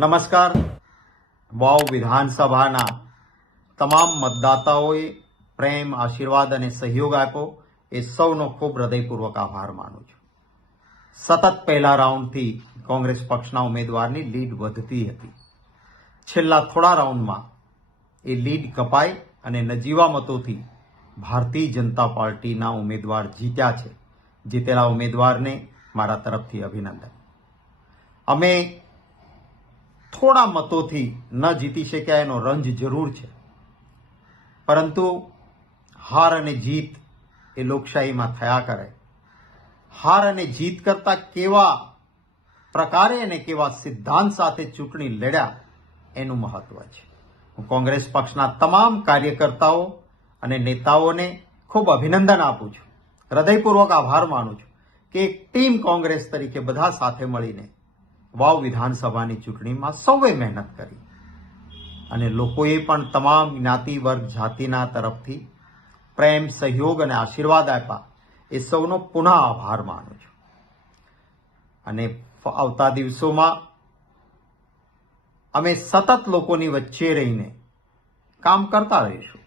નમસ્કાર. વાવ વિધાનસભાના તમામ મતદાતાઓએ પ્રેમ, આશીર્વાદ અને સહયોગ આપ્યો એ સૌનો ખૂબ હૃદયપૂર્વક આભાર માનું છું. સતત પહેલા રાઉન્ડથી કોંગ્રેસ પક્ષના ઉમેદવારની લીડ વધતી હતી. છેલ્લા થોડા રાઉન્ડમાં એ લીડ કપાઈ અને નજીવા મતોથી ભારતીય જનતા પાર્ટીના ઉમેદવાર જીત્યા છે. જીતેલા ઉમેદવારને મારા તરફથી અભિનંદન. અમે થોડા મતોથી ન જીતી શક્યા એનો રંજ જરૂર છે, પરંતુ હાર અને જીત એ લોકશાહીમાં થયા કરે. હાર અને જીત કરતા કેવા પ્રકારે અને કેવા સિદ્ધાંત સાથે ચૂંટણી લડ્યા એનું મહત્વ છે. હું કોંગ્રેસ પક્ષના તમામ કાર્યકર્તાઓ અને નેતાઓને ખૂબ અભિનંદન આપું છું. હૃદયપૂર્વક આભાર માનું છું કે એક ટીમ કોંગ્રેસ તરીકે બધા સાથે મળીને વાવ વિધાનસભાની ચૂંટણીમાં સૌએ મહેનત કરી અને લોકોએ પણ તમામ જ્ઞાતિ, વર્ગ, જાતિના તરફથી પ્રેમ, સહયોગ અને આશીર્વાદ આપ્યા. એ સૌનો પુનઃ આભાર માનું છું. અને આવતા દિવસોમાં અમે સતત લોકોની વચ્ચે રહીને કામ કરતા રહીશું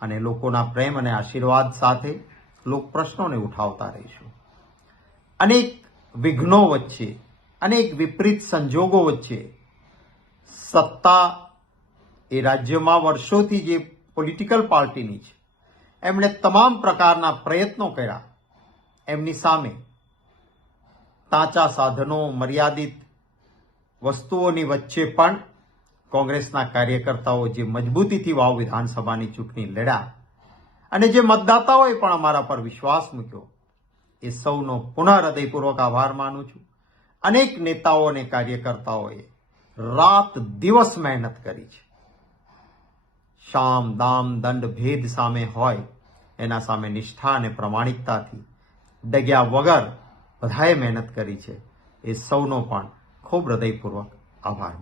અને લોકોના પ્રેમ અને આશીર્વાદ સાથે લોક પ્રશ્નોને ઉઠાવતા રહીશું. અનેક વિઘ્નો વચ્ચે, અનેક વિપરીત સંજોગો વચ્ચે સત્તા એ રાજ્યમાં વર્ષોથી જે પોલિટિકલ પાર્ટીની છે એમણે તમામ પ્રકારના પ્રયત્નો કર્યા. એમની સામે તાચા સાધનો, મર્યાદિત વસ્તુઓની વચ્ચે પણ કોંગ્રેસના કાર્યકર્તાઓ જે મજબૂતીથી વાવ વિધાનસભાની ચૂંટણી લડ્યા અને જે મતદાતાઓએ પણ અમારા પર વિશ્વાસ મૂક્યો એ સૌનો પુનઃ હૃદયપૂર્વક આભાર માનું છું. અનેક નેતાઓ અને કાર્યકર્તાઓએ રાત દિવસ મહેનત કરી છે. શામ, દામ, દંડ, ભેદ સામે હોય એના સામે નિષ્ઠા અને પ્રમાણિકતાથી ડગ્યા વગર બધાએ મહેનત કરી છે. એ સૌનો પણ ખૂબ હૃદયપૂર્વક આભાર.